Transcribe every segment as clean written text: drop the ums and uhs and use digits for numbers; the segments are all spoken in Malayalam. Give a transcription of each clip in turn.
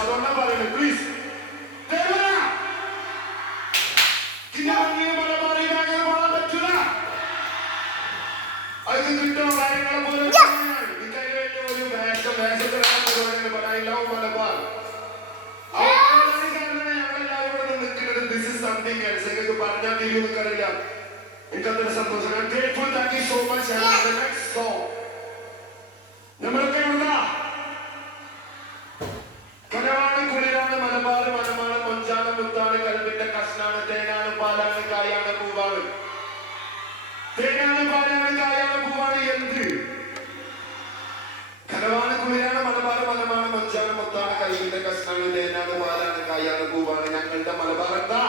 അതുകൊണ്ടാ പറയുന്നത് പ്ലീസ് മലബാറി ബാങ്കിൽ പോകാൻ പറ്റില്ല. അത് കിട്ടും കാര്യങ്ങളെ പോലെ ഒരു വേഷത്തിലാണ് പരിപാടികൾ പറയാ മലബാർ ഞങ്ങളെല്ലാവരും നിൽക്കുന്നത്. This is something else. നിങ്ങൾക്ക് പറഞ്ഞാൽ തീരുമെന്നറിയില്ല. എനിക്കത്ര സന്തോഷം. I'm grateful. Thank you so much. And the next song നമ്മളൊക്കെ ഉള്ള കനവാണ് കുളിരാണ് മലബാർ മനമാണ് മൊഞ്ചാണ് മുത്താണ് കൽവിന്റെ കഷ്ണാണ് തേനാണ് പാലാണ് കായാണ് പൂവാണ്. തേനാണ് പാലാണ് കായാണ് പൂവാണ്. എന്ത് കനവാണ് കുളിരാണ് മലബാർ മനമാണ് മൊഞ്ചാണ് മുത്താണ് കൽവിന്റെ കഷ്ണാണ് തേനാണ് പാലാണ് കായാണ് പൂവാണ്. ഞങ്ങളുടെ മലബാർ എന്താ?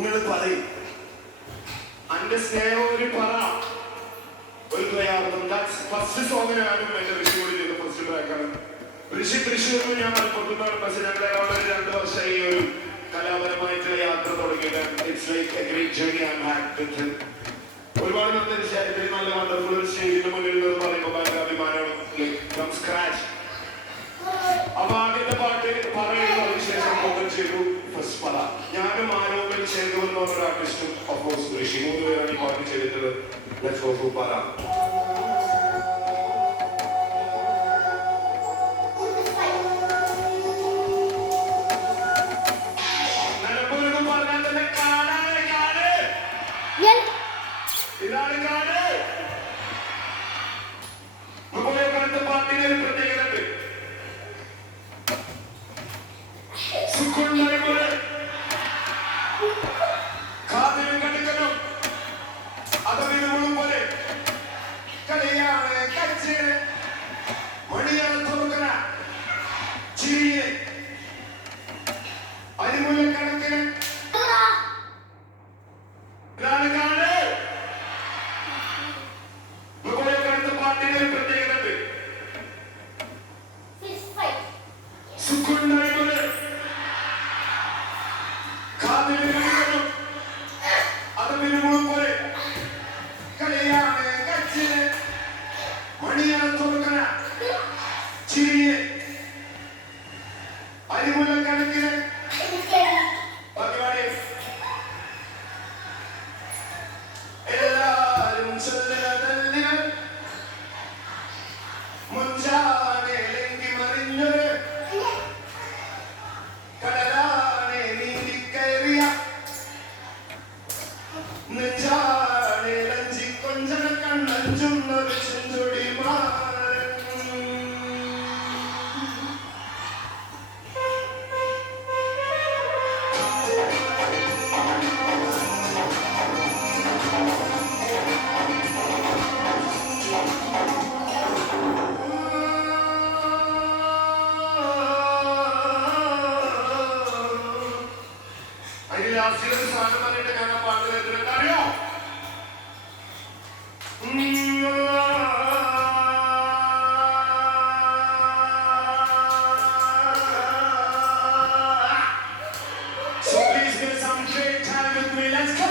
നിങ്ങൾ പറയും അന്റെ സ്നേഹം ഒരു പറ ഒരു ദ്വയാർത്ഥം. ഫസ്റ്റ് സോങ്ങിനാണ് എന്റെ ഋഷിയോട് ചെയ്ത ഫസ്റ്റ് ട്രാക്കാണ്. ഋഷി തൃശ്ശൂരിൽ ഞാൻ മലപ്പുറത്തുനിന്നാണ്. പക്ഷെ ഞങ്ങളെ വളരെ 2 വർഷമായി ഒരു കലാപരമായിട്ടുള്ള യാത്ര തുടങ്ങിയിട്ട്. It's like A great journey I had with him. ഒരുപാട് നന്ദി. ഇത്രയും നല്ല വണ്ടർഫുൾ ഒരു സ്റ്റേജിന്റെ മുന്നിൽ എന്ന് പറയുമ്പോൾ ഭയങ്കര അഭിമാനമാണ്. From scratch. അപ്പൊ ആദ്യത്തെ പാട്ട് പറയുന്നത് അതിനുശേഷം ഫോക്കൽ ചെയ്തു ഫസ്റ്റ് പറ. ഞാനും ആരോഗ്യം ചെയ്തു എന്ന് പറഞ്ഞൊരു ആർട്ടിസ്റ്റും ഓഫ്കോഴ്സ് ഋഷി 3 പേരാണ് ഈ പാട്ട് ചെയ്തിട്ടുള്ളത്. ലെറ്റ്സ് ഗോ ടു പറ. നിലമ്പൂരൊന്നും പറഞ്ഞാൽ തന്നെ കാണാതെ ഇതാണ് കാട്. മുപ്പത് പാട്ടിന് ഒരു പ്രത്യേകത ഉണ്ട്. കാതിലും കടുക്കനും അതറിയുമ്പോഴും പോലെ അരിമുല്ലക്കണക്കിന് പാട്ടിന് ഒരു പ്രത്യേകത ഉണ്ട്. സുഖുണ്ടായിരുന്നു കാതിന് അത് മിനിമം പോലെ കളിയാണ് കച്ചിന് മണിയാണ് തുറക്കണ ചിരിയെ അരിമുല്ലക്കണക്കിന് പരിപാടി എല്ലാരും ചൊല്ലുന്നതല്ല മുഞ്ചാനെ ലങ്കി മറിഞ്ഞൊരു കടലാനെ നീന്തിക്കയറിയ നെഞ്ചാനെ ലഞ്ചി കൊഞ്ചന കണ്ണഞ്ചുന്നൊരു ചെഞ്ചൊടി സാധനം പറഞ്ഞിട്ട് ഞാൻ പാട്ട് കേട്ടിട്ട് അറിയോ So please get some great time with me. Let's go.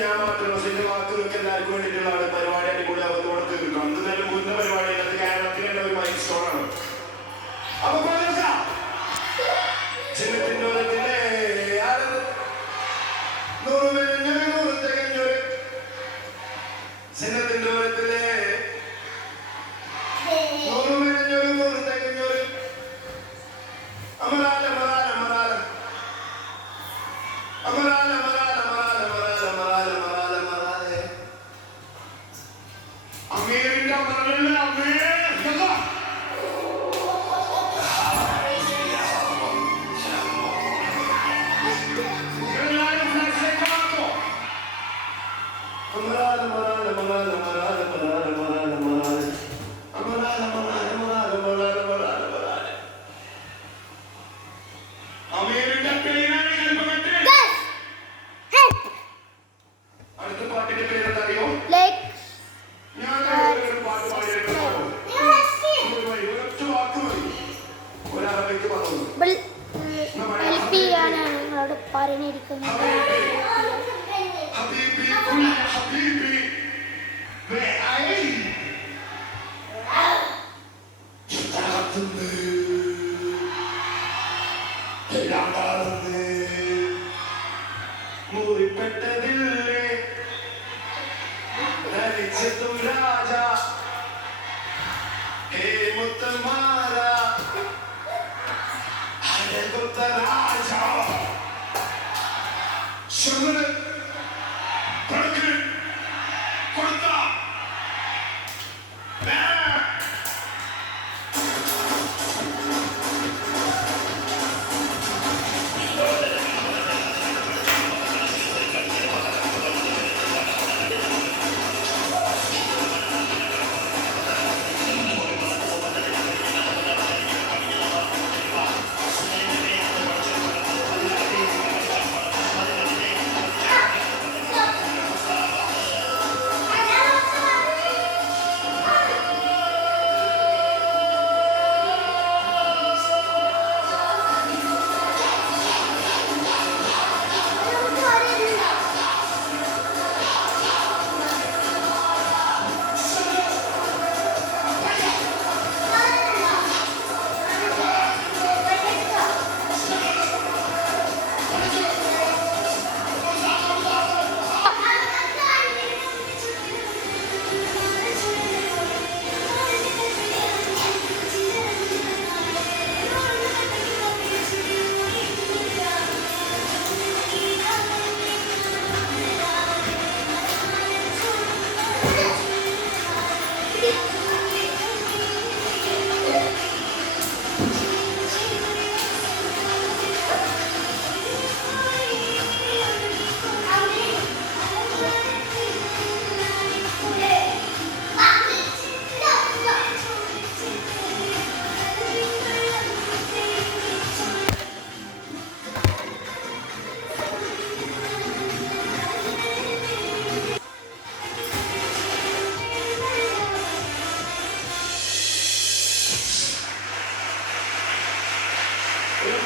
ഞാൻ മാത്രമല്ല എന്റെ വാക്കുകൾക്ക് എല്ലാവർക്കും വേണ്ടിയിട്ടുള്ള പരിപാടി അടിപൊളി അവതോടെ തീർക്കും. അന്ന് നല്ല മുന്ന പരിപാടി അത് കേരളത്തിലെ ഒരു മൈൽ സ്റ്റോൺ ആണ്. അപ്പൊ ചിന്നത്തിന്റെ ഓരത്തിലെ നൂറ് മെലിഞ്ഞൊരു നൂറ് തികഞ്ഞൊരു ചിന്നത്തിന്റെ ഓരത്തിലെ നൂറ് മെലിഞ്ഞൊരു നൂറ് തികഞ്ഞൊരു അമരാല മറാല മറാല അമരാല മറാല മറാല മറാല മറാല മറാല മറാല അമീറിന്റെ മറല്ല അമീർ അടുത്ത പാട്ടിന്റെ പേരെന്തറിയോ? ഞാൻ ഒരു പാട്ട് പാടിയൊരു ഒറ്റ വാക്ക് മതി ഒരാളേക്ക് പറഞ്ഞു പറഞ്ഞിരിക്കുന്നത്. മുറിപ്പെട്ടതില്ലേ ധരിച്ചെത്തും രാജ ഹേ മുത്തമാര അഴകൊത്ത രാജ ശുഭന് പടക്ക് കൊടുത്ത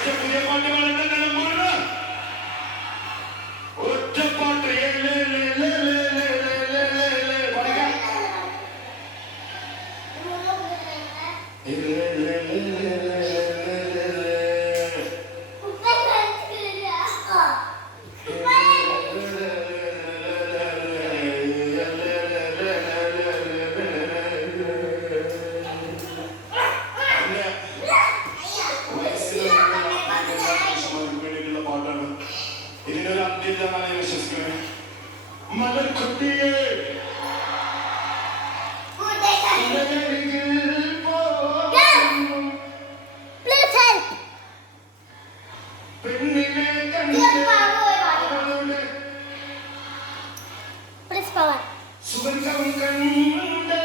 ഒറ്റ പുതിയ പാട്ട് പാടുന്ന ഒറ്റ പാട്ട് പാട്ടാണ്. ഇതിനൊരു അന്ത്യമില്ലെന്നാണ് ഞാൻ വിശ്വസിക്കുന്നത്. മലർക്കുട്ടിയെ പെണ്ണിനെ സുഗന്ധം കണ്ട്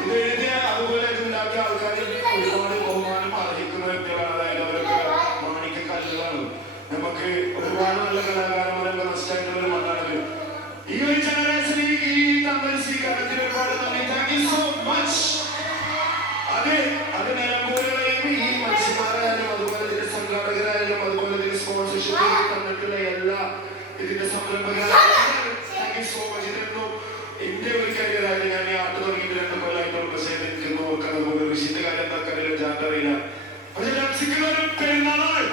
ഇത് എഴുതിയ അതുപോലെ ഉണ്ടാക്കിയ ആൾക്കാർ ഒരുപാട് ബഹുമാനം അർഹിക്കുന്ന വ്യക്തികളാണ്. അതായത് അവരൊക്കെ മാണിക്കക്കല്ലുകളാണ്. നമുക്ക് ഒരുപാട് നല്ല കലാകാരന്മാരൊക്കെ നഷ്ടമായിട്ടുള്ള ഒരു മണ്ണാണ്. ഈ ഒരു ജനറേഷനിൽ ഈ തമ്മിൽ സ്വീകരണത്തിന് ഒരുപാട് നന്ദി. Thank you so much. അത് നിലമ്പൂരിലെയും ഈ മനുഷ്യന്മാരായാലും അതുപോലെ ഇതിന്റെ സംഘാടകരായാലും അതുപോലെ ഇതിന്റെ സ്പോൺസർഷിപ്പ് തന്നിട്ടുള്ള എല്ലാ ഇതിന്റെ സംരംഭകരായാലും താങ്ക് യു സോ മച്ച്. ഇതൊന്നും എന്റെ ഒരു കരിയറായിട്ട് ഞാൻ ഈ ആട്ട് തുടങ്ങിയിട്ട് 2 കൊല്ലമായിട്ടുള്ള പക്ഷേ എനിക്ക് നോക്കുന്നത് പോലെ ഋഷിന്റെ കാര്യം എന്താ അറിയില്ല, ജാൻ അറിയില്ല. പക്ഷെ രക്ഷിക്കുന്ന ഒരു പെരുന്നാൾ